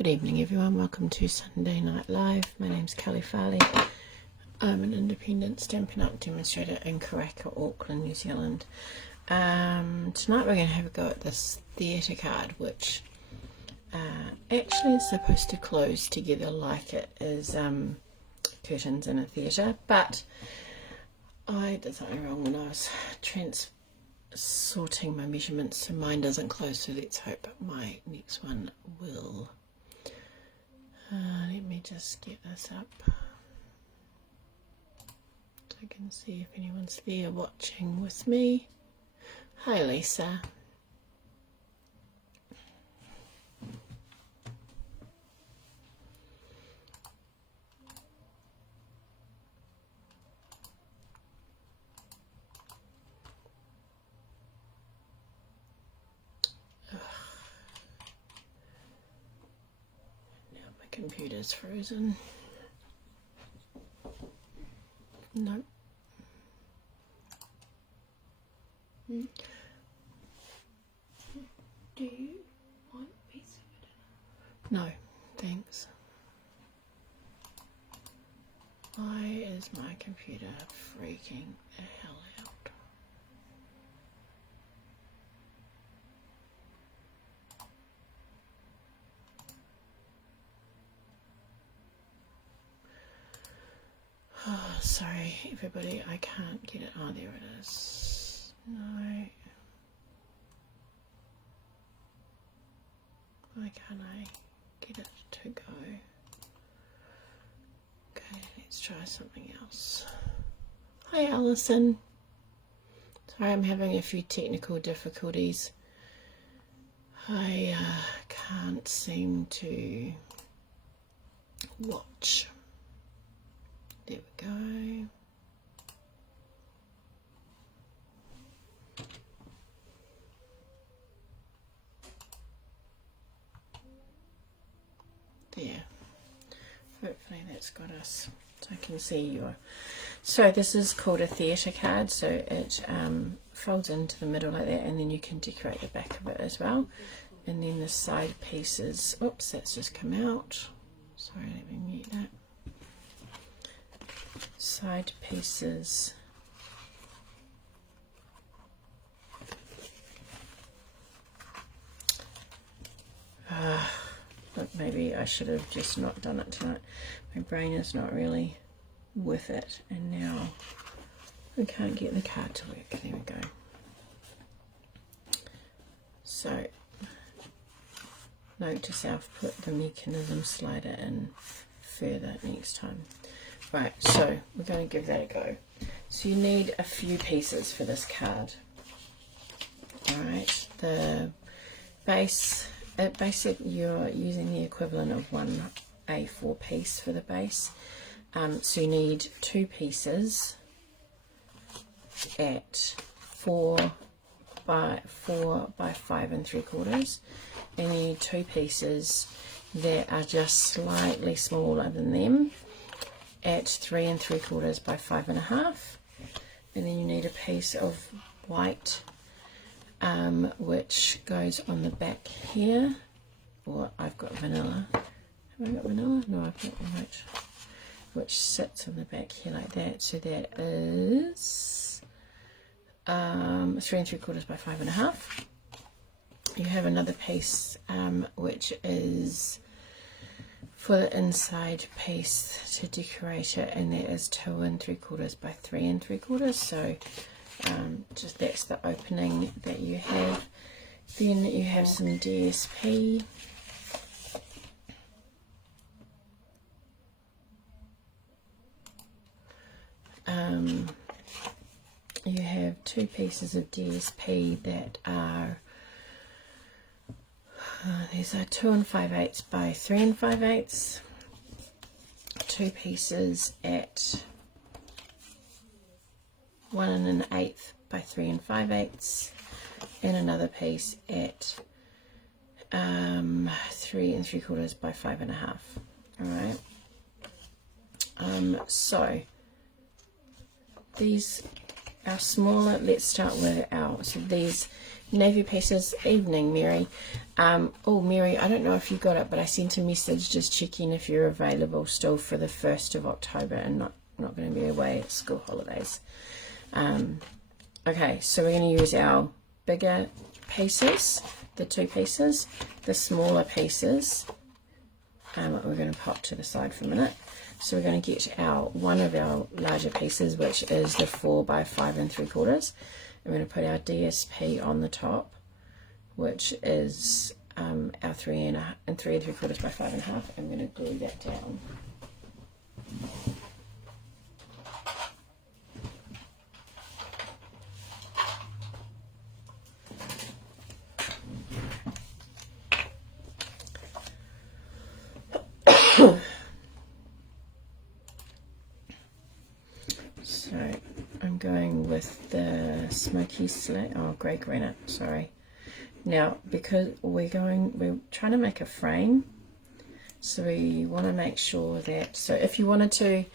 Good evening everyone, welcome to Sunday Night Live. My name's Kelley Farley. I'm an independent Stampin' Up demonstrator in Karaka, Auckland, New Zealand. Tonight we're going to have a go at this theatre card, which actually is supposed to close together like it is curtains in a theatre, but I did something wrong when I was sorting my measurements so mine doesn't close, so let's hope my next one will. Let me just get this up so I can see if anyone's there watching with me. Hi Lisa. Computer's frozen. No. Do you want a piece of it? No, thanks. Why is my computer freaking the hell out? Oh, sorry everybody, I can't get it. Oh, there it is. No. Why can't I get it to go? Okay, let's try something else. Hi Alison. Sorry, I'm having a few technical difficulties. I can't seem to watch. There we go. There. Hopefully that's got us so I can see your. So this is called a theatre card, so it folds into the middle like that, and then you can decorate the back of it as well. And then the side pieces, oops, that's just come out. Sorry, let me mute that. Side pieces look, maybe I should have just not done it tonight. My brain is not really with it, and now I can't get the card to work. There we go. So note to self, put the mechanism slider in further next time. Right, so we're going to give that a go. So you need a few pieces for this card. Alright, the base, basically you're using the equivalent of one A4 piece for the base. So you need two pieces at 4 by 5 3/4, and you need two pieces that are just slightly smaller than them at 3 3/4 by 5 1/2, and then you need a piece of white which goes on the back here, or I've got vanilla. Have I got vanilla? No, I've got white, which sits on the back here like that. So that is 3 3/4 by 5 1/2. You have another piece which is for the inside piece to decorate it, and that is 2 3/4 by 3 3/4. So just that's the opening that you have. Then you have some DSP. You have two pieces of DSP that are these are 2 5/8 by 3 5/8. Two pieces at 1 1/8 by 3 5/8, and another piece at 3 3/4 by 5 1/2. All right. So these are smaller. Let's start with our. So these navy pieces. Evening, Mary. Oh, Mary, I don't know if you got it, but I sent a message just checking if you're available still for the 1st of October and not going to be away at school holidays. Okay, so we're going to use our bigger pieces, the 2 pieces, the smaller pieces. We're going to pop to the side for a minute. So we're going to get one of our larger pieces, which is the 4 by 5 3/4. We're going to put our DSP on the top, which is our 3 3/4 by 5 1/2. I'm going to glue that down. So I'm going with the smoky slate, grey granite, sorry. Now, because we're trying to make a frame, so we want to make sure that, so if you wanted to,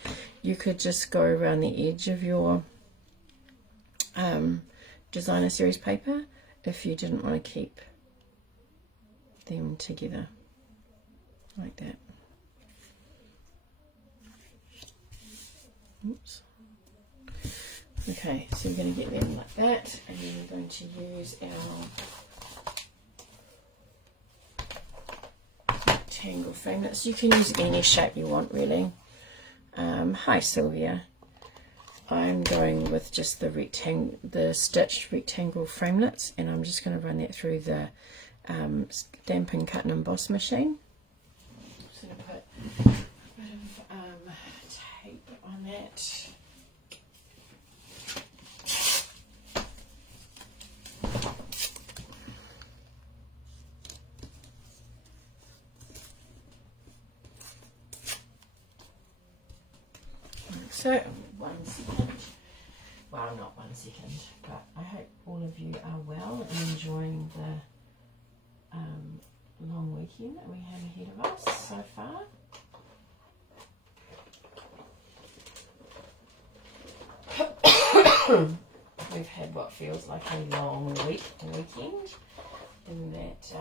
you could just go around the edge of your designer series paper if you didn't want to keep them together like that. Oops. Okay, so we're going to get them like that, and then we're going to use our rectangle framelits. You can use any shape you want, really. Hi, Sylvia. I'm going with just the stitched rectangle framelits, and I'm just going to run that through the Stampin' Cut and Emboss machine. I'm just going to put a bit of tape on that. So, 1 second, well, not 1 second, but I hope all of you are well and enjoying the long weekend that we have ahead of us so far. We've had what feels like a long weekend in that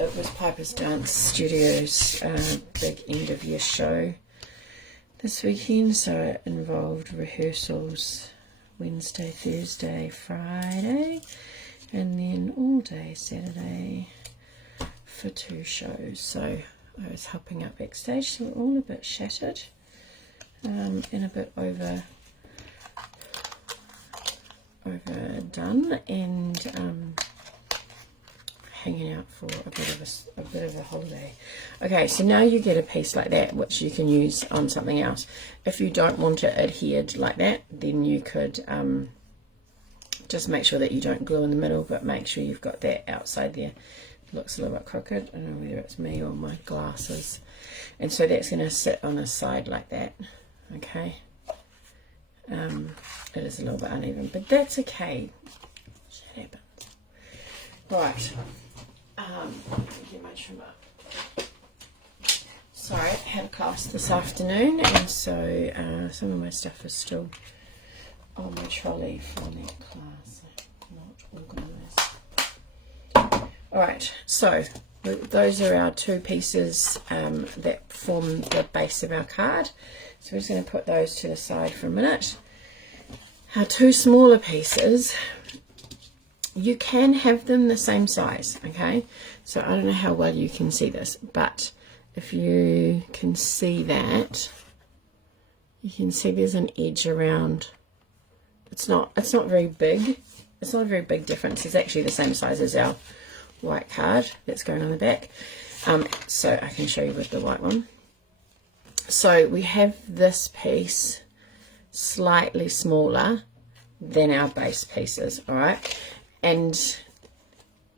it was Piper's Dance Studios big end of year show this weekend, so it involved rehearsals Wednesday, Thursday, Friday, and then all day Saturday for 2 shows. So I was helping out backstage, so we're all a bit shattered and a bit overdone, and hanging out for a bit of a holiday. Okay, so now you get a piece like that, which you can use on something else. If you don't want it adhered like that, then you could just make sure that you don't glue in the middle, but make sure you've got that outside there. It looks a little bit crooked. I don't know whether it's me or my glasses. And so that's going to sit on a side like that. Okay. It is a little bit uneven, but that's okay. Shit happens. Right. Get my trim up. Sorry, I had a class this afternoon, and so some of my stuff is still on my trolley from that class. Not organised. Alright, so those are our 2 pieces that form the base of our card. So we're just going to put those to the side for a minute. Our 2 smaller pieces, you can have them the same size, okay? So I don't know how well you can see this, but if you can see that, you can see there's an edge around. It's not very big. It's not a very big difference. It's actually the same size as our white card that's going on the back. So I can show you with the white one. So we have this piece slightly smaller than our base pieces, all right? And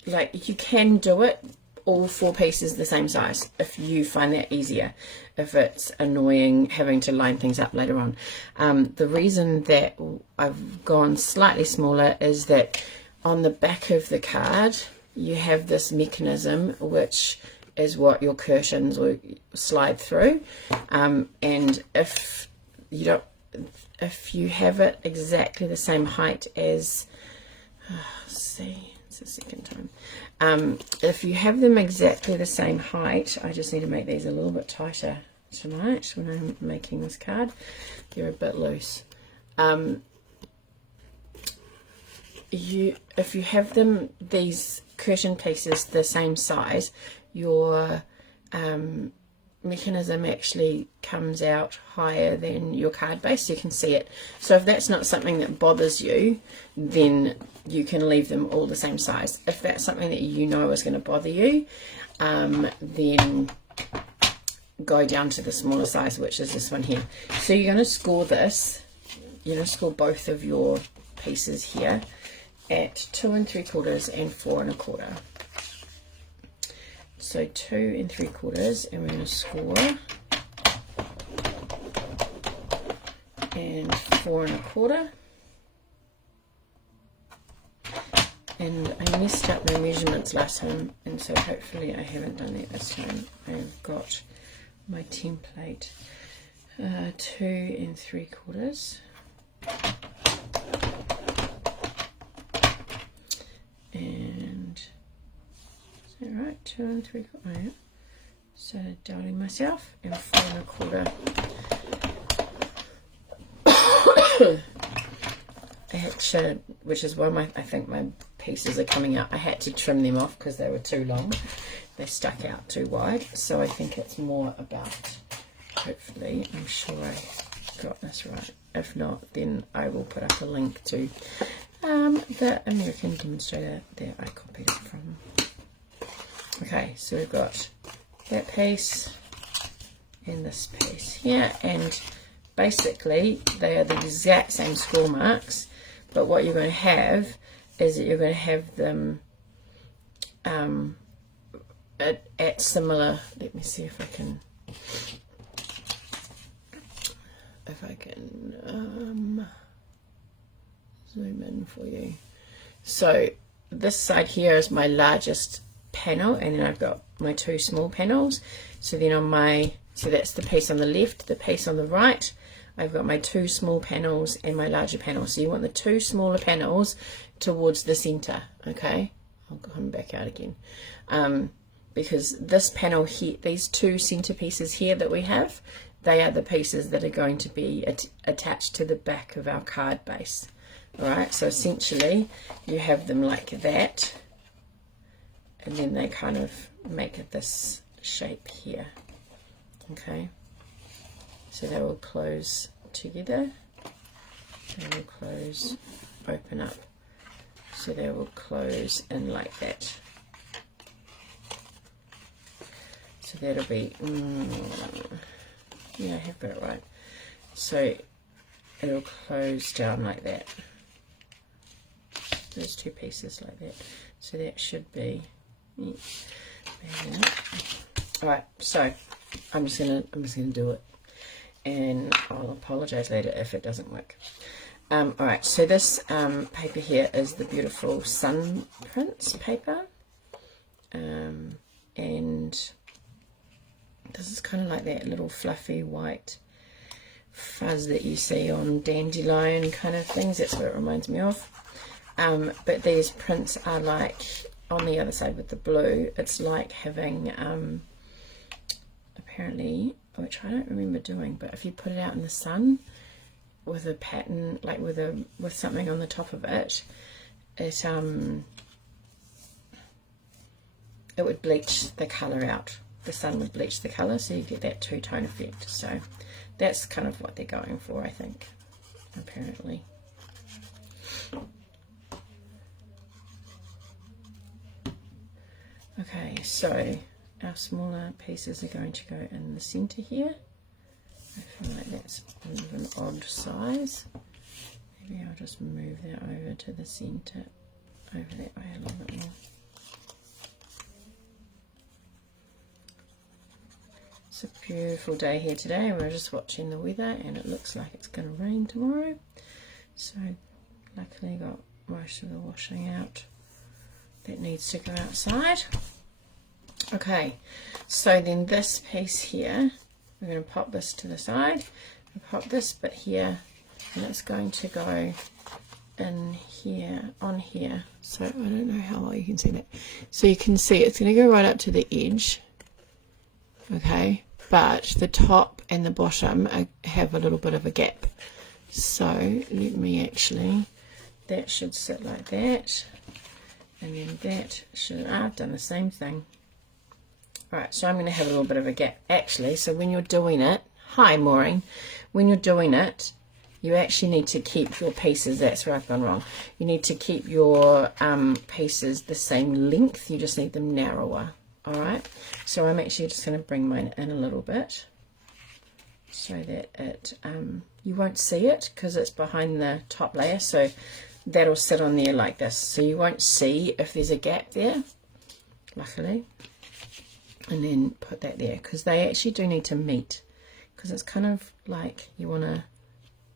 like, you can do it all 4 pieces the same size if you find that easier, if it's annoying having to line things up later on. The reason that I've gone slightly smaller is that on the back of the card you have this mechanism which is what your curtains will slide through, and if you don't if you have it exactly the same height as, see, it's the second time. If you have them exactly the same height, I just need to make these a little bit tighter tonight when I'm making this card. They're a bit loose. If you have them, these curtain pieces the same size, your mechanism actually comes out higher than your card base, so you can see it. So if that's not something that bothers you, then you can leave them all the same size. If that's something that you know is going to bother you, then go down to the smaller size, which is this one here. So you're going to score this, you're going to score both of your pieces here at 2 3/4 and 4 1/4. So 2 3/4, and we're going to score, and 4 1/4. And I messed up my measurements last time, and so hopefully I haven't done that this time. I've got my template, 2 3/4. And is that right? 2 3/4. Oh, yeah. So doubting myself, and 4 1/4. I had to, which is why I think my pieces are coming out. I had to trim them off because they were too long. They stuck out too wide. So I think it's more about, hopefully, I'm sure I got this right. If not, then I will put up a link to the American Demonstrator that I copied it from. Okay, so we've got that piece and this piece here, and basically they are the exact same score marks, but what you're going to have is that you're going to have them at similar, let me see if I can zoom in for you. So this side here is my largest panel, and then I've got my 2 small panels. So then on my, so that's the piece on the left, the piece on the right, I've got my 2 small panels and my larger panel. So you want the 2 smaller panels towards the center. Okay, I'll come back out again, because this panel here, these 2 center pieces here that we have, they are the pieces that are going to be attached to the back of our card base. Alright, so essentially you have them like that, and then they kind of make this shape here. Okay, so they will close together, they will close, open up, so they will close in like that. So that'll be, yeah, I have got it right. So it'll close down like that. Those 2 pieces like that. So that should be. Alright, so I'm just gonna do it, and I'll apologize later if it doesn't work. Alright, so this paper here is the beautiful Sun Prints paper, and this is kind of like that little fluffy white fuzz that you see on dandelion kind of things. That's what it reminds me of. But these prints are like, on the other side with the blue, it's like having, apparently, which I don't remember doing, but if you put it out in the sun with a pattern, like with something on the top of it, it would bleach the colour out. The sun would bleach the colour, so you get that 2-tone effect. So that's kind of what they're going for, I think, apparently. Okay, so our smaller pieces are going to go in the centre here. I feel like that's an odd size. Maybe I'll just move that over to the centre, over that way a little bit more. It's a beautiful day here today. We're just watching the weather, and it looks like it's going to rain tomorrow. So luckily got most of the washing out that needs to go outside. Okay, so then this piece here, we're going to pop this to the side. I pop this bit here, and it's going to go in here, on here. So I don't know how well you can see that. So you can see it's going to go right up to the edge. Okay, but the top and the bottom have a little bit of a gap. So let me actually, that should sit like that. And then that should, I've done the same thing. Alright, so I'm going to have a little bit of a gap. Actually, so when you're doing it, hi Maureen, when you're doing it, you actually need to keep your pieces, that's where I've gone wrong. You need to keep your pieces the same length, you just need them narrower. Alright, so I'm actually just going to bring mine in a little bit so that it, you won't see it because it's behind the top layer, so that'll sit on there like this, so you won't see if there's a gap there, luckily. And then put that there, because they actually do need to meet, because it's kind of like you want to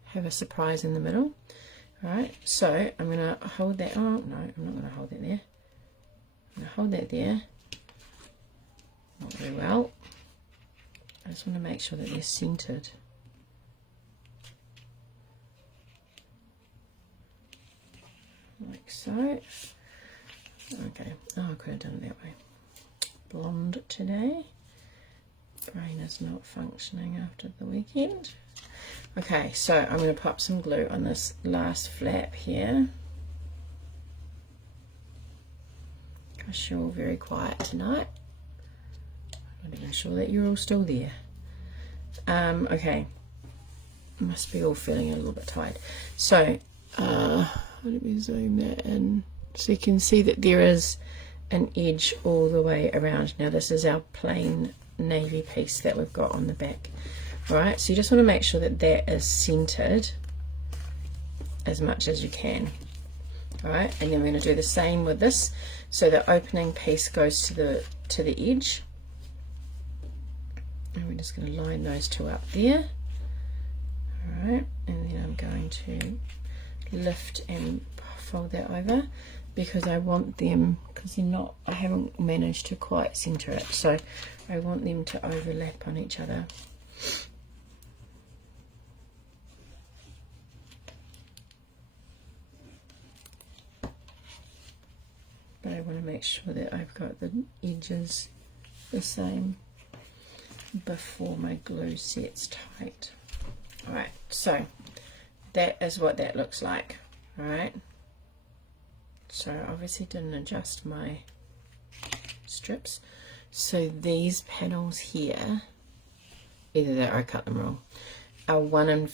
have a surprise in the middle. Alright, so I'm going to hold that, oh no, I'm not going to hold that there. I'm going to hold that there, not very well. I just want to make sure that they're centered. Like so. Okay, oh, I could have done it that way. Blonde today. Brain is not functioning after the weekend. Okay, so I'm going to pop some glue on this last flap here. Gosh, you're all very quiet tonight. I'm not even sure that you're all still there. Okay, must be all feeling a little bit tired. So, let me zoom that in so you can see that there is an edge all the way around. Now this is our plain navy piece that we've got on the back. Alright, so you just want to make sure that that is centered as much as you can. Alright, and then we're going to do the same with this. So the opening piece goes to the edge. And we're just going to line those two up there. Alright, and then I'm going to lift and fold that over, because I want them, because they're not, I haven't managed to quite center it, so I want them to overlap on each other. But I want to make sure that I've got the edges the same before my glue sets tight. Alright, so that is what that looks like. Alright, so I obviously didn't adjust my strips. So these panels here, either that or I cut them wrong, are 1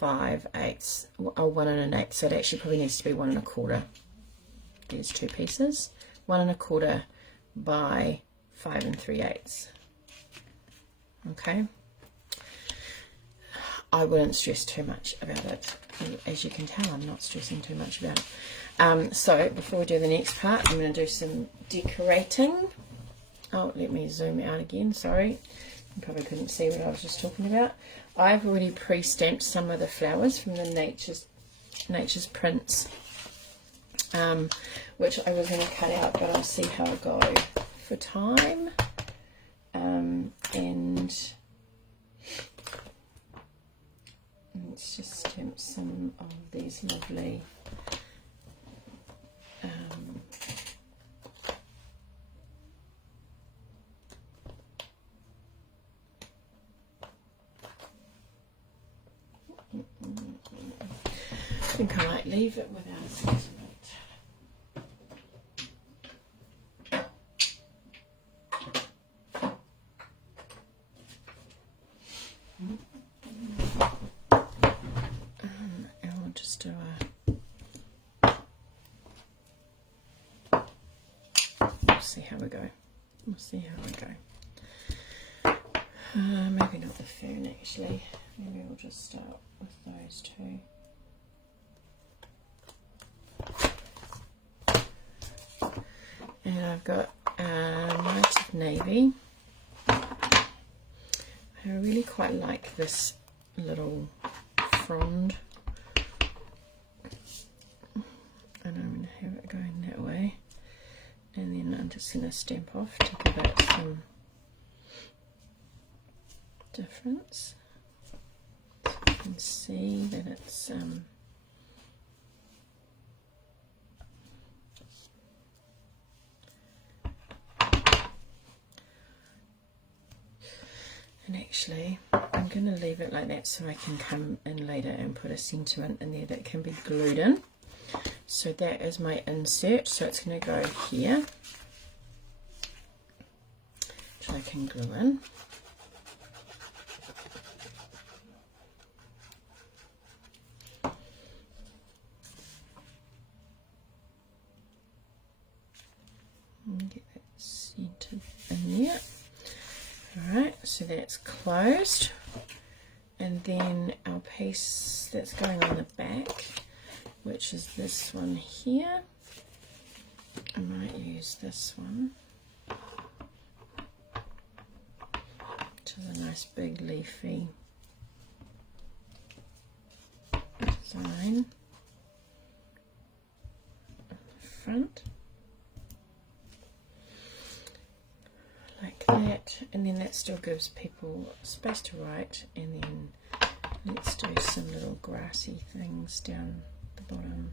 5/8, or 1 1/8, so it actually probably needs to be 1 1/4. These two pieces, 1 1/4 by 5 3/8. Okay, I wouldn't stress too much about it. As you can tell, I'm not stressing too much about it. So before we do the next part, I'm going to do some decorating. Oh, let me zoom out again, sorry. You probably couldn't see what I was just talking about. I've already pre-stamped some of the flowers from the Nature's Prints, which I was going to cut out, but I'll see how I go for time. And let's just stamp some of these lovely I think I might leave it without a sentiment. And we'll just do we'll see how we go. We'll see how we go. Maybe not the fern actually. Maybe we'll just start with those two. And I've got Night of Navy. I really quite like this little frond. And I'm going to have it going that way. And then I'm just going to stamp off to give it some difference. can see that it's and actually I'm going to leave it like that so I can come in later and put a sentiment in there that can be glued in. So that is my insert, so it's going to go here, which I can glue in. And get that centered in there. Alright, so that's closed, and then our piece that's going on the back, which is this one here, I might use this one, which is a nice big leafy design on the front. Like that, and then that still gives people space to write, and then let's do some little grassy things down the bottom.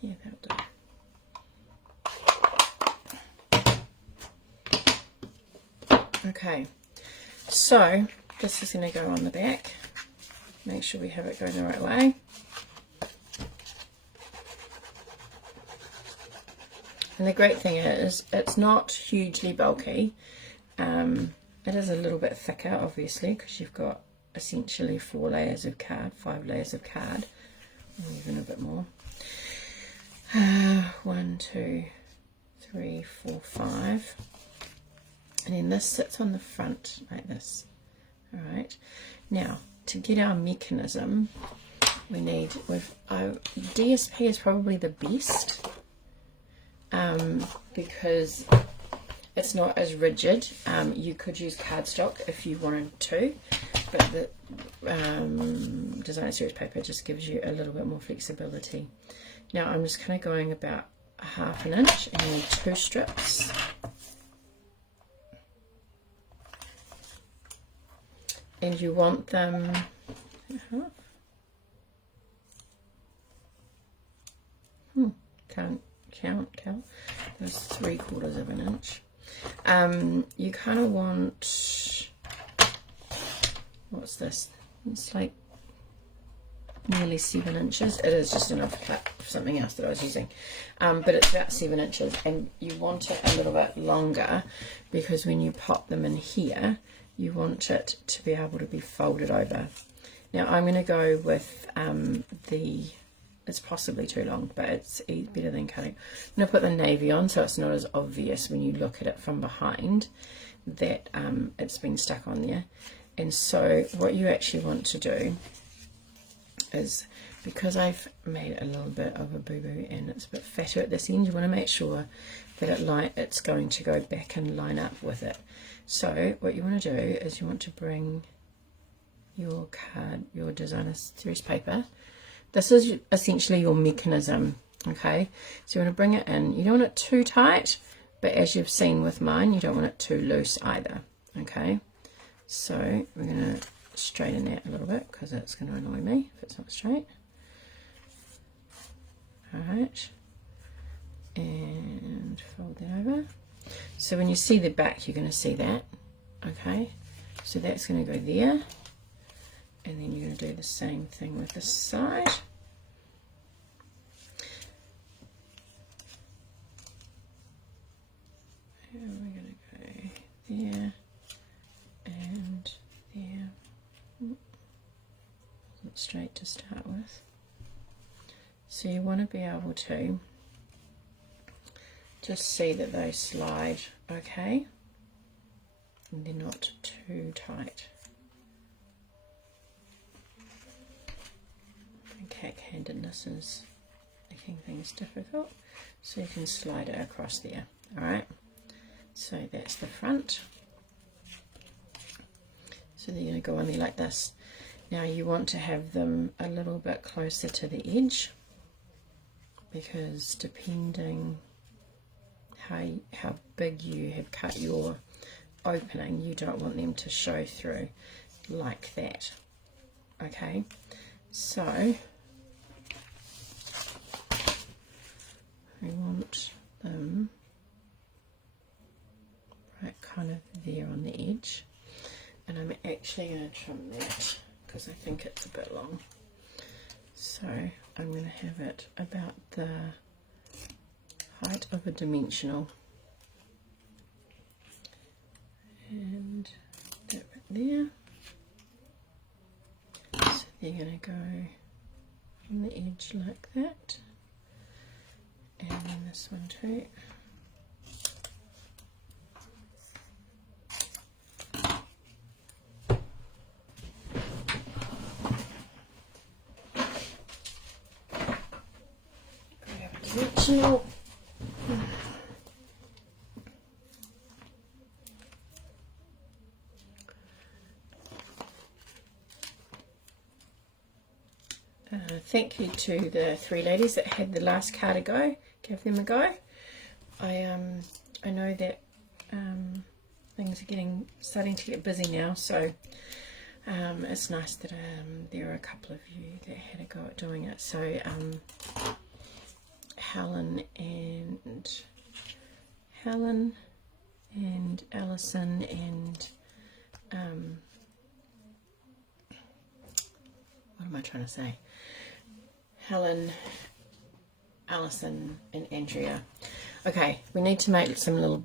Yeah, that'll do. Okay, so this is going to go on the back. Make sure we have it going the right way. And the great thing is, it's not hugely bulky. It is a little bit thicker, obviously, because you've got essentially 4 layers of card, 5 layers of card, or even a bit more. 1, 2, 3, 4, 5. And then this sits on the front like this. All right. Now, to get our mechanism, we need, DSP is probably the best because it's not as rigid. You could use cardstock if you wanted to, but the designer series paper just gives you a little bit more flexibility. Now I'm just kind of going about 1/2 inch and then 2 strips. And you want them can't count. There's 3/4 of an inch. You kind of want, what's this? It's like nearly 7 inches. It is just enough to cut something else that I was using, but it's about 7 inches, and you want it a little bit longer because when you pop them in here, you want it to be able to be folded over. Now I'm going to go with it's possibly too long, but it's better than cutting. I'm going to put the navy on so it's not as obvious when you look at it from behind that it's been stuck on there. And so what you actually want to do is, because I've made a little bit of a boo-boo and it's a bit fatter at this end, you want to make sure that it's going to go back and line up with it. So what you want to do is you want to bring your card, your designer series paper. This is essentially your mechanism, okay? So you want to bring it in. You don't want it too tight, but as you've seen with mine, you don't want it too loose either, okay? So we're going to straighten that a little bit because it's going to annoy me if it's not straight. All right, and fold that over. So when you see the back, you're going to see that, okay? So that's going to go there, and then you're going to do the same thing with this side. And we're going to go there and there. Wasn't straight to start with. So you want to be able to just see that they slide okay and they're not too tight. And cack-handedness is making things difficult, so you can slide it across there. Alright, so that's the front. So they're going to go on there like this. Now you want to have them a little bit closer to the edge, because depending how big you have cut your opening, you don't want them to show through like that. Okay, so we want them right kind of there on the edge, and I'm actually going to trim that because I think it's a bit long. So I'm going to have it about the height of a dimensional, and that right there. So they're going to go on the edge like that, and then this one too. Dimensional. Thank you to the 3 ladies that had the last card a go. Give them a go. I know that things are starting to get busy now, so it's nice that there are a couple of you that had a go at doing it. So Helen and Alison and what am I trying to say? Helen, Alison and Andrea. Okay, we need to make some little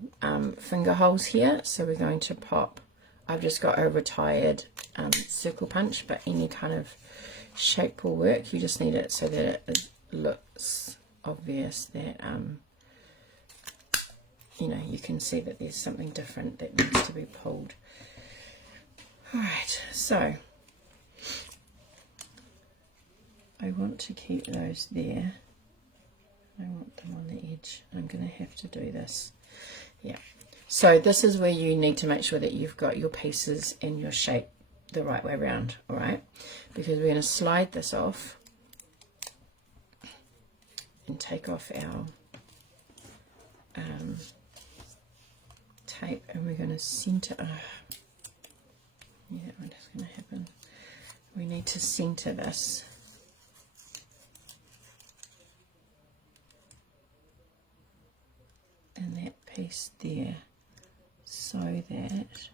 finger holes here, so we're going to pop, I've just got a retired circle punch, but any kind of shape will work. You just need it so that it looks obvious that you know, you can see that there's something different that needs to be pulled. Alright, so I want to keep those there. I want them on the edge. I'm going to have to do this. Yeah. So this is where you need to make sure that you've got your pieces and your shape the right way around. Alright, because we're going to slide this off and take off our tape, and we're going to center. Yeah, what is going to happen? We need to center this. And that piece there, so that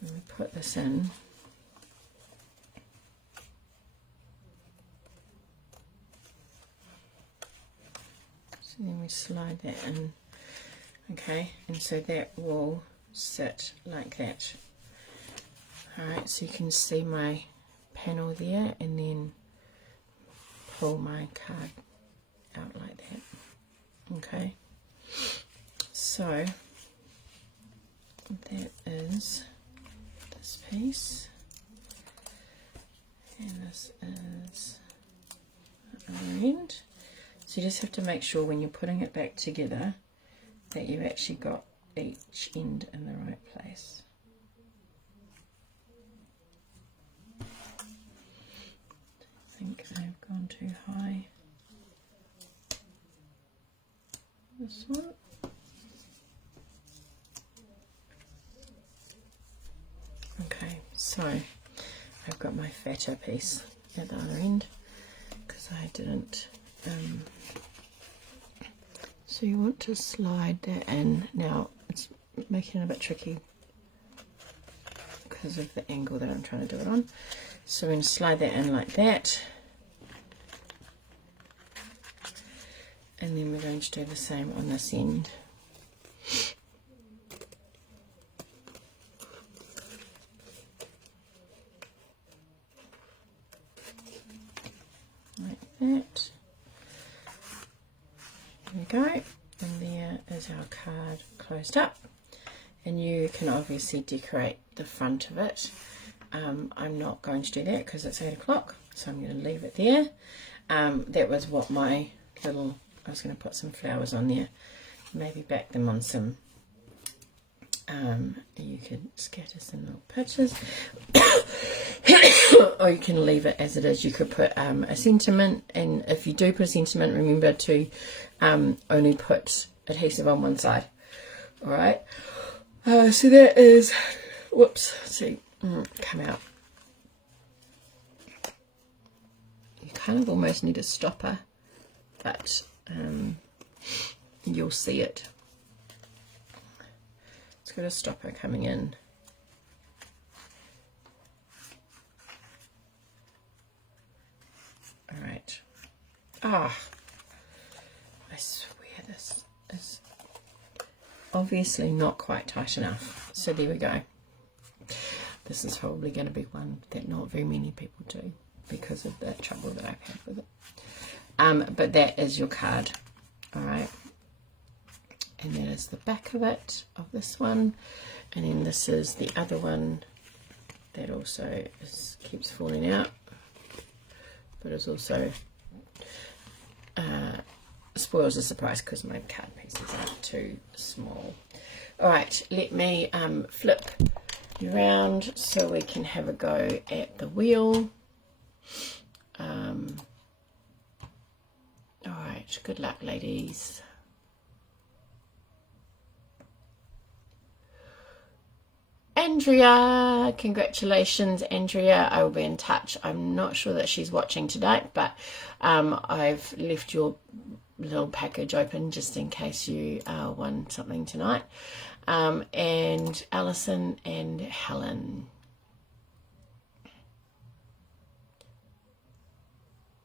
when we put this in, so then we slide that in, okay, and so that will sit like that. Alright, so you can see my panel there, and then pull my card out like that. Okay, so that is this piece, and this is the other end. So you just have to make sure when you're putting it back together that you've actually got each end in the right place. I think I've gone too high. This one. Okay, so I've got my fatter piece at the other end because I didn't. So you want to slide that in. Now it's making it a bit tricky because of the angle that I'm trying to do it on. So we're going to slide that in like that. And then we're going to do the same on this end. Like that. There we go. And there is our card closed up. And you can obviously decorate the front of it. I'm not going to do that because it's 8 o'clock, so I'm going to leave it there. That was what my little, I was going to put some flowers on there, maybe back them on some You can scatter some little patches, or you can leave it as it is. You could put a sentiment, and if you do put a sentiment, remember to only put adhesive on one side. All right. So that is, whoops. See, come out. You kind of almost need a stopper, but you'll see it. It's got a stopper coming in. All right. I swear this is obviously not quite tight enough. So there we go. This is probably going to be one that not very many people do because of the trouble that I've had with it. But that is your card. All right. And that is the back of it, of this one. And then this is the other one that also keeps falling out, but is also spoils the surprise because my card pieces are too small. All right, let me flip you around so we can have a go at the wheel. All right, good luck, ladies. Andrea, congratulations, Andrea. I will be in touch. I'm not sure that she's watching tonight, but I've left your little package open just in case you won something tonight. And Alison and Helen.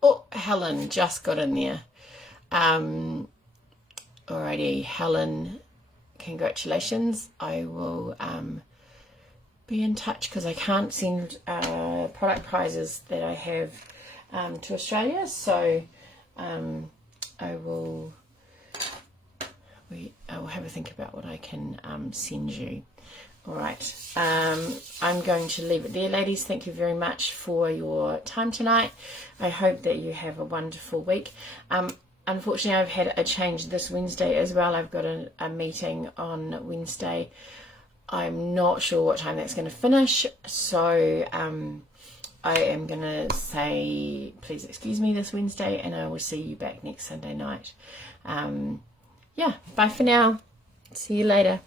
Oh, Helen just got in there. Alrighty, Helen, congratulations. I will be in touch because I can't send product prizes that I have to Australia, so I will have a think about what I can send you. All right, I'm going to leave it there, ladies. Thank you very much for your time tonight. I hope that you have a wonderful week. Unfortunately, I've had a change this Wednesday as well. I've got a meeting on Wednesday. I'm not sure what time that's going to finish, so I am going to say please excuse me this Wednesday, and I will see you back next Sunday night. Yeah, bye for now. See you later.